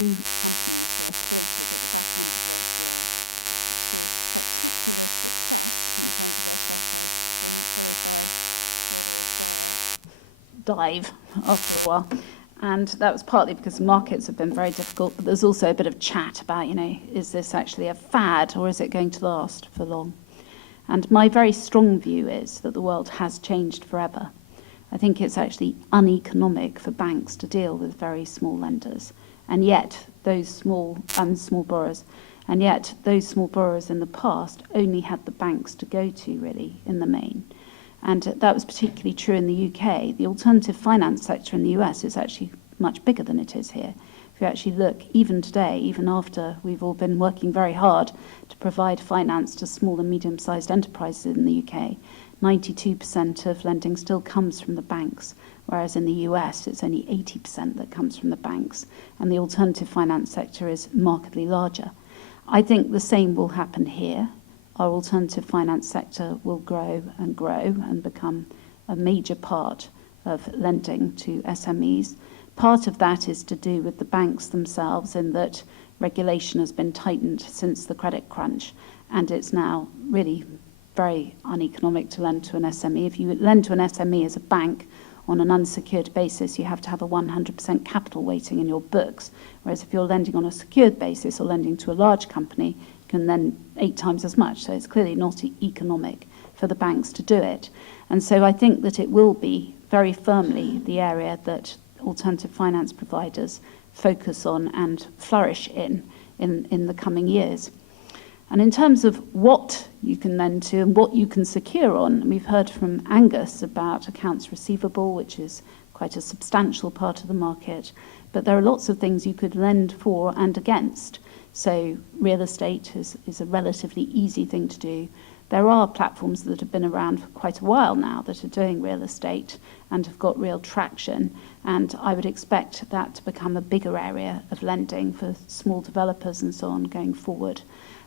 dive after a while. And that was partly because the markets have been very difficult, but there's also a bit of chat about, is this actually a fad or is it going to last for long? And my very strong view is that the world has changed forever. I think it's actually uneconomic for banks to deal with very small lenders, and yet those small borrowers, and yet those small borrowers in the past only had the banks to go to, really, in the main. And that was particularly true in the UK. The alternative finance sector in the US is actually much bigger than it is here. If you actually look, even today, even after we've all been working very hard to provide finance to small and medium-sized enterprises in the UK, 92% of lending still comes from the banks, whereas in the US it's only 80% that comes from the banks, and the alternative finance sector is markedly larger. I think the same will happen here. Our alternative finance sector will grow and become a major part of lending to SMEs. Part of that is to do with the banks themselves, in that regulation has been tightened since the credit crunch, and it's now really very uneconomic to lend to an SME. If you lend to an SME as a bank on an unsecured basis, you have to have a 100% capital weighting in your books, whereas if you're lending on a secured basis or lending to a large company, you can lend 8 times as much. So it's clearly not economic for the banks to do it. And so I think that it will be very firmly the area that alternative finance providers focus on and flourish in the coming years. And in terms of what you can lend to and what you can secure on, we've heard from Angus about accounts receivable, which is quite a substantial part of the market, but there are lots of things you could lend for and against. So real estate is a relatively easy thing to do. There are platforms that have been around for quite a while now that are doing real estate and have got real traction, and I would expect that to become a bigger area of lending for small developers and so on going forward.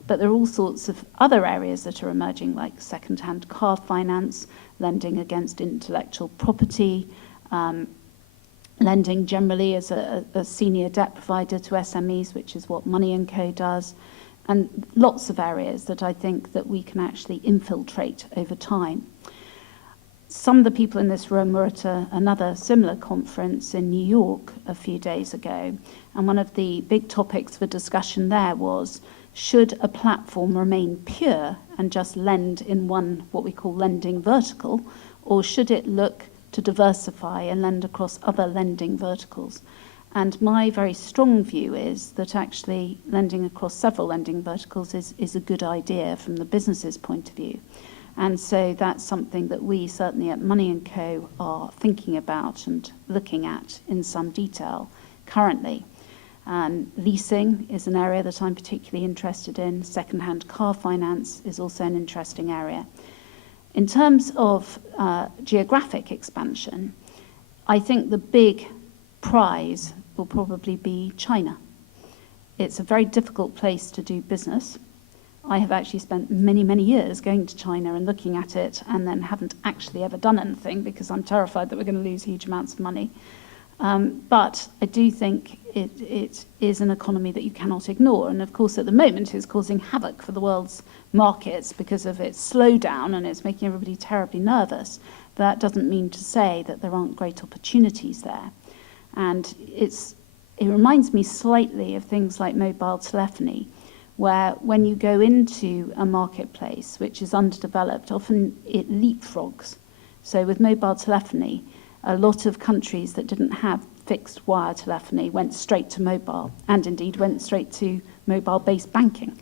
But there are all sorts of other areas that are emerging, like second-hand car finance, lending against intellectual property, lending generally as a senior debt provider to SMEs, which is what Money&Co does, and lots of areas that I think that we can actually infiltrate over time. Some of the people in this room were at another similar conference in New York a few days ago, and one of the big topics for discussion there was, should a platform remain pure and just lend in one, what we call lending vertical, or should it look to diversify and lend across other lending verticals? And my very strong view is that actually lending across several lending verticals is a good idea from the business's point of view. And so that's something that we certainly at Money&Co are thinking about and looking at in some detail currently. And leasing is an area that I'm particularly interested in. Second-hand car finance is also an interesting area. In terms of geographic expansion, I think the big prize will probably be China. It's a very difficult place to do business. I have actually spent many, many years going to China and looking at it, and then haven't actually ever done anything because I'm terrified that we're going to lose huge amounts of money. But I do think it is an economy that you cannot ignore. And of course, at the moment, it's causing havoc for the world's markets because of its slowdown, and it's making everybody terribly nervous. That doesn't mean to say that there aren't great opportunities there. And it reminds me slightly of things like mobile telephony, where when you go into a marketplace which is underdeveloped, often it leapfrogs. So with mobile telephony, a lot of countries that didn't have fixed wire telephony went straight to mobile, and indeed went straight to mobile-based banking.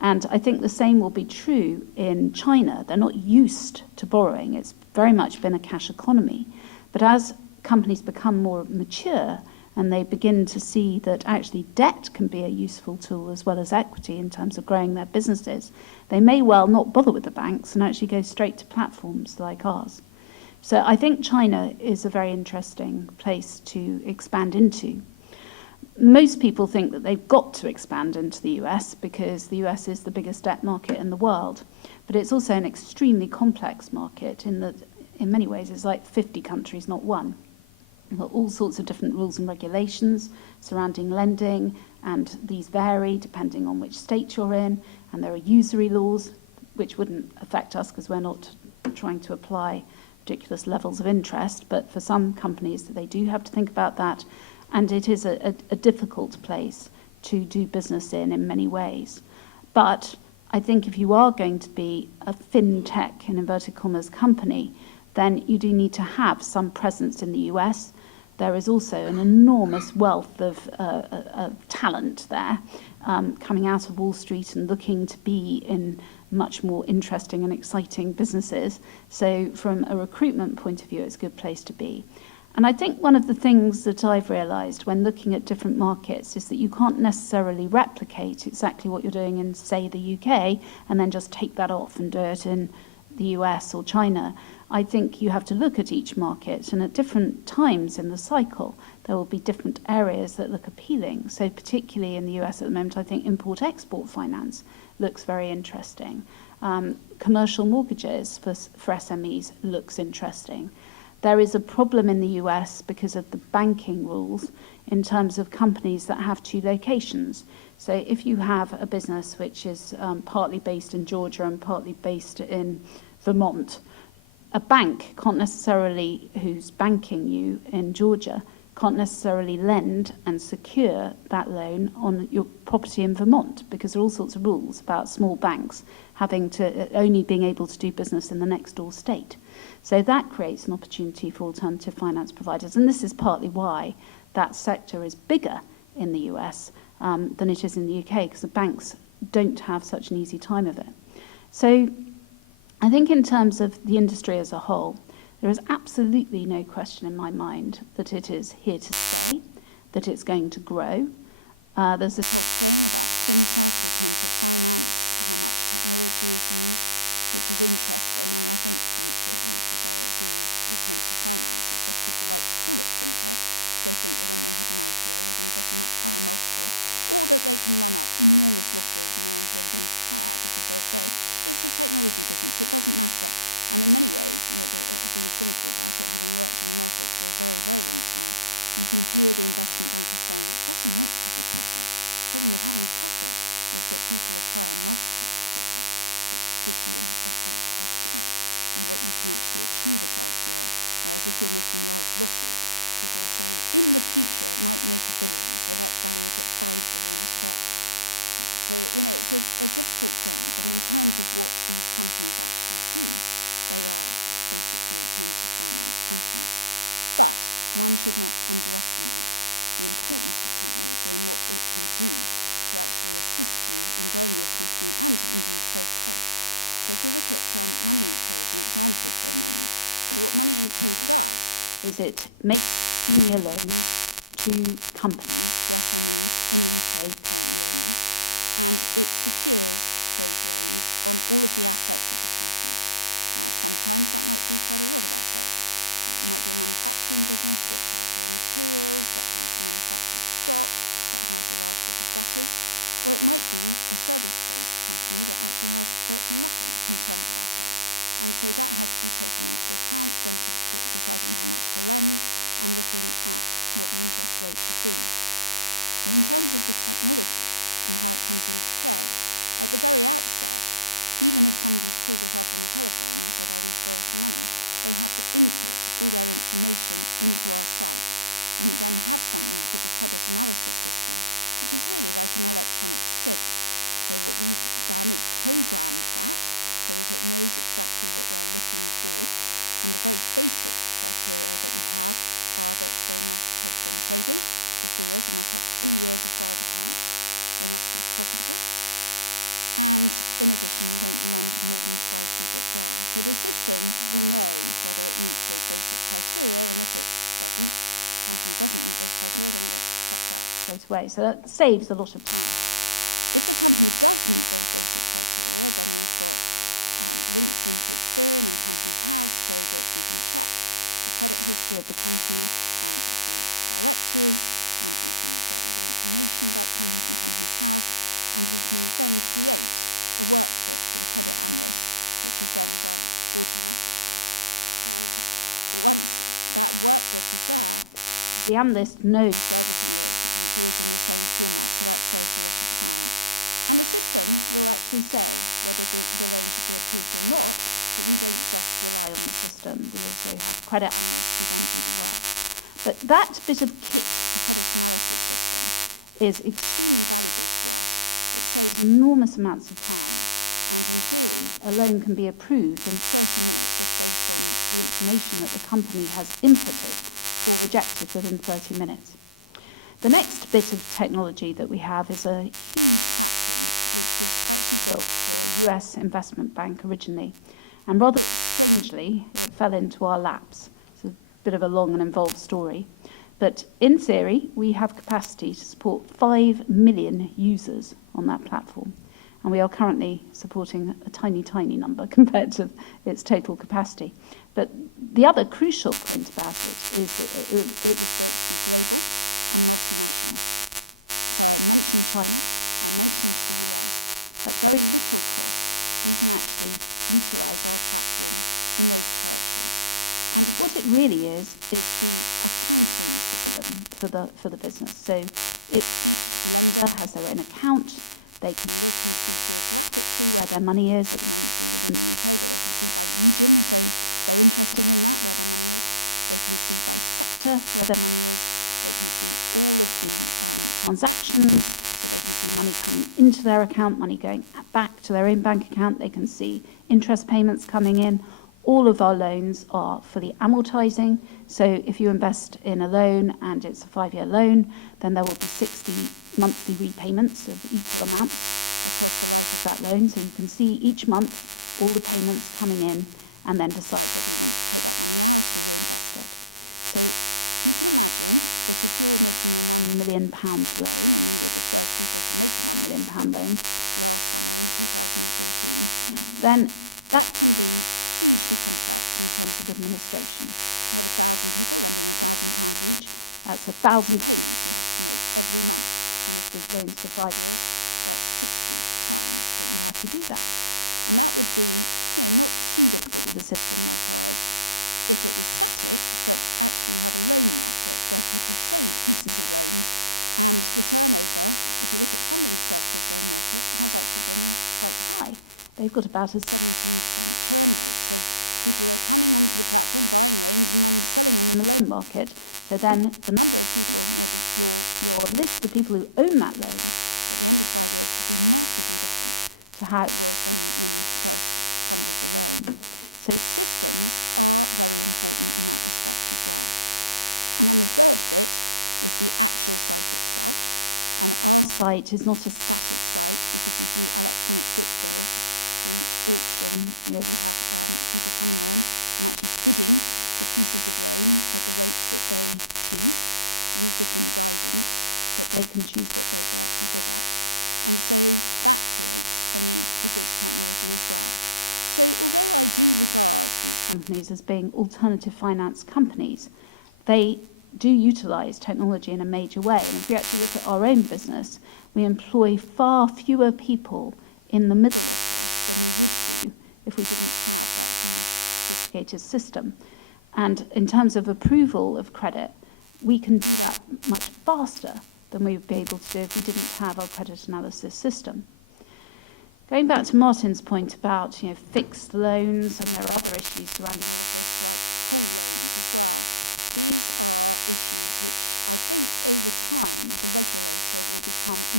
And I think the same will be true in China. They're not used to borrowing. It's very much been a cash economy. But as companies become more mature and they begin to see that actually debt can be a useful tool as well as equity in terms of growing their businesses, they may well not bother with the banks and actually go straight to platforms like ours. So I think China is a very interesting place to expand into. Most people think that they've got to expand into the US because the US is the biggest debt market in the world. But it's also an extremely complex market in that, in many ways, it's like 50 countries, not one. We've got all sorts of different rules and regulations surrounding lending, and these vary depending on which state you're in, and there are usury laws which wouldn't affect us because we're not trying to apply ridiculous levels of interest, but for some companies they do have to think about that, and it is a difficult place to do business in many ways. But I think if you are going to be a fintech, in inverted commas, company, then you do need to have some presence in the US. There is also an enormous wealth of talent there coming out of Wall Street and looking to be in much more interesting and exciting businesses. So from a recruitment point of view, it's a good place to be. And I think one of the things that I've realised when looking at different markets is that you can't necessarily replicate exactly what you're doing in, say, the UK, and then just take that off and do it in the US or China. I think you have to look at each market, and at different times in the cycle, there will be different areas that look appealing. So particularly in the US at the moment, I think import-export finance looks very interesting. Commercial mortgages for SMEs looks interesting. There is a problem in the US because of the banking rules in terms of companies that have two locations. So if you have a business which is partly based in Georgia and partly based in Vermont, a bank can't necessarily, who's banking you in Georgia, can't necessarily lend and secure that loan on your property in Vermont, because there are all sorts of rules about small banks having to only being able to do business in the next door state. So that creates an opportunity for alternative finance providers, and this is partly why that sector is bigger in the US than it is in the UK, because the banks don't have such an easy time of it. So I think in terms of the industry as a whole, there is absolutely no question in my mind that it is here to stay, that it's going to grow. There's a is it making a loan to companies? Straight away. So that saves a lot of time. the analyst knows actually said it's not a system. We also have credit, but that bit of kit is enormous amounts of time. A loan can be approved and the information that the company has inputted or rejected within 30 minutes. The next bit of technology that we have is a US investment bank originally, and rather strangely, it fell into our laps. It's a bit of a long and involved story, but in theory, we have capacity to support 5 million users on that platform, and we are currently supporting a tiny, tiny number compared to its total capacity. But the other crucial point about it is that it what it really is for the business. So it has their own account. They can where their money is. Transactions, money coming into their account, money going back to their own bank account. They can see interest payments coming in. All of our loans are fully amortizing. So if you invest in a loan and it's a 5-year loan, then there will be 60 monthly repayments of each amount of that loan. So you can see each month all the payments coming in and then decide. £1 million loan. Then that of administration. That's 1,000 loans to provide to do that. They've got about as in the loan market, so then the list of people who own that loan to have site is not a they can choose companies as being alternative finance companies. They do utilise technology in a major way, and if we actually look at our own business, we employ far fewer people in the middle if we system. And in terms of approval of credit, we can do that much faster than we would be able to do if we didn't have our credit analysis system. Going back to Martin's point about fixed loans, and there are other issues surrounding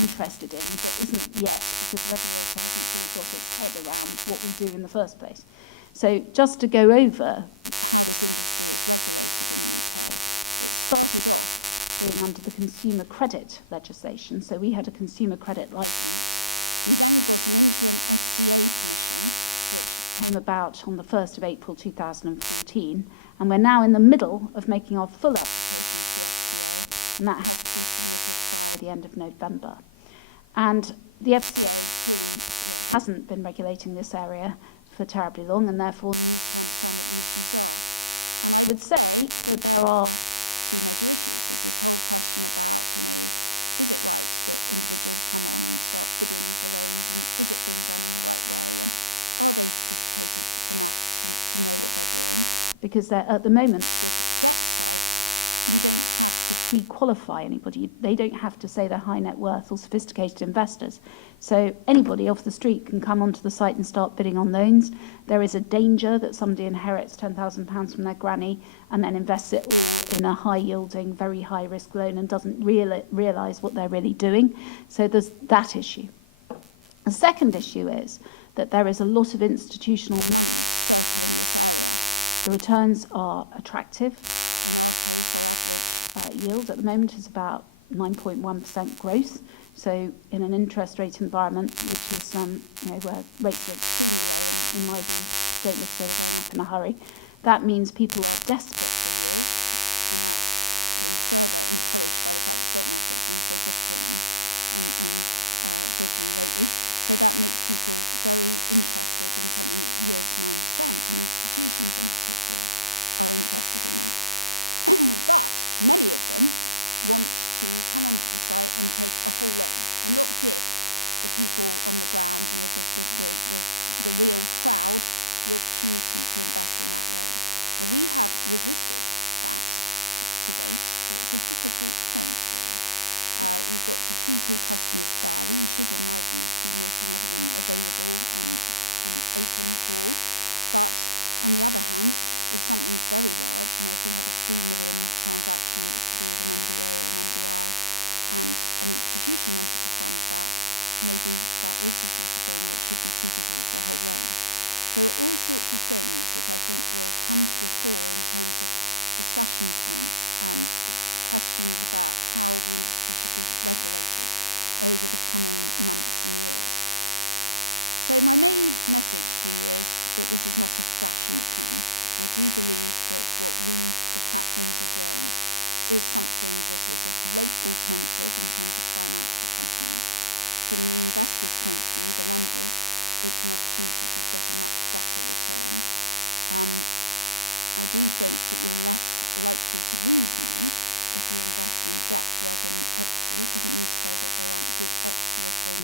interested in isn't yet got its head around what we do in the first place. So just to go over under the consumer credit legislation. So we had a consumer credit came about on the 1st of April 2014, and we're now in the middle of making our full up, and that by the end of November. And the FCA hasn't been regulating this area for terribly long, and therefore I would say that there are because they're at the moment pre-qualify anybody. They don't have to say they're high net worth or sophisticated investors. So anybody off the street can come onto the site and start bidding on loans. There is a danger that somebody inherits £10,000 from their granny and then invests it in a high-yielding, very high-risk loan and doesn't realise what they're really doing. So there's that issue. The second issue is that there is a lot of institutional... The returns are attractive. Yield at the moment is about 9.1% growth. So in an interest rate environment, which is where rates are, in my view, don't necessarily up in a hurry, that means people are desperate.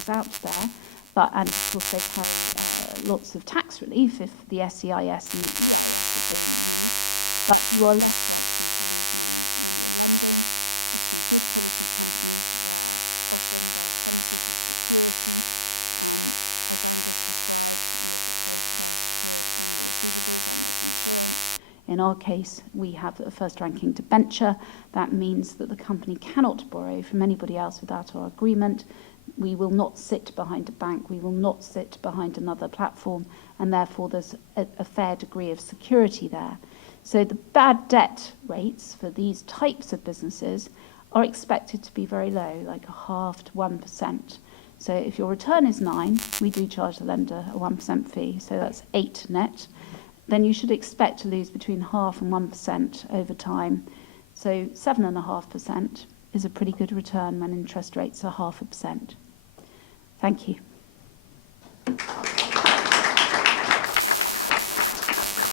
Out there, and also have lots of tax relief if the SEIS In our case, we have a first-ranking debenture. That means that the company cannot borrow from anybody else without our agreement. We will not sit behind a bank, we will not sit behind another platform, and therefore there's a fair degree of security there. So the bad debt rates for these types of businesses are expected to be very low, like 0.5% to 1%. So if your return is 9, we do charge the lender a 1% fee, so that's 8 net. Then you should expect to lose between 0.5% and 1% over time. So 7.5% is a pretty good return when interest rates are 0.5%. Thank you.